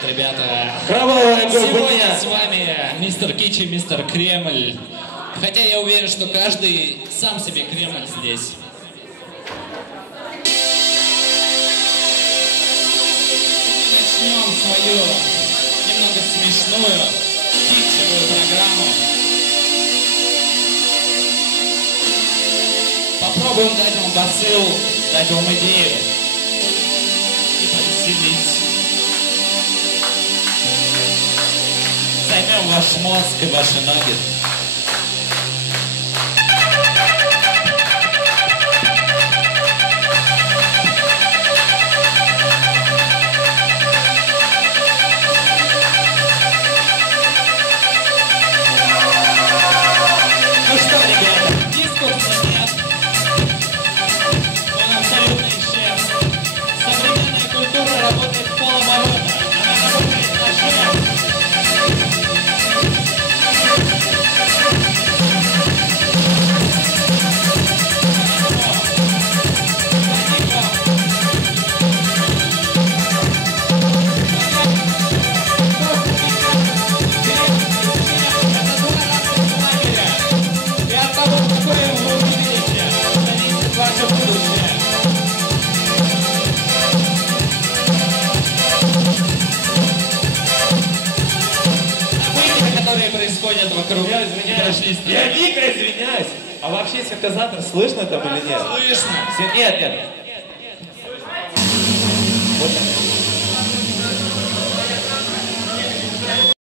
привет, ребята. Кровавая Сегодня с вами мистер Кичи, мистер Кремль. Хотя я уверен, что каждый сам себе Кремль здесь. Начнем свою немного смешную, кичевую программу. Попробуем дать вам посыл, дать вам идею Займем ваш мозг и ваши ноги. Ну что, ребята, дискурса нет. Он абсолютно исчез. Современная культура работает в полоборота. Она происходят вокруг, Я извиняюсь. Я дико извиняюсь. А вообще синтезатор слышно там или нет? Слышно. Нет, нет.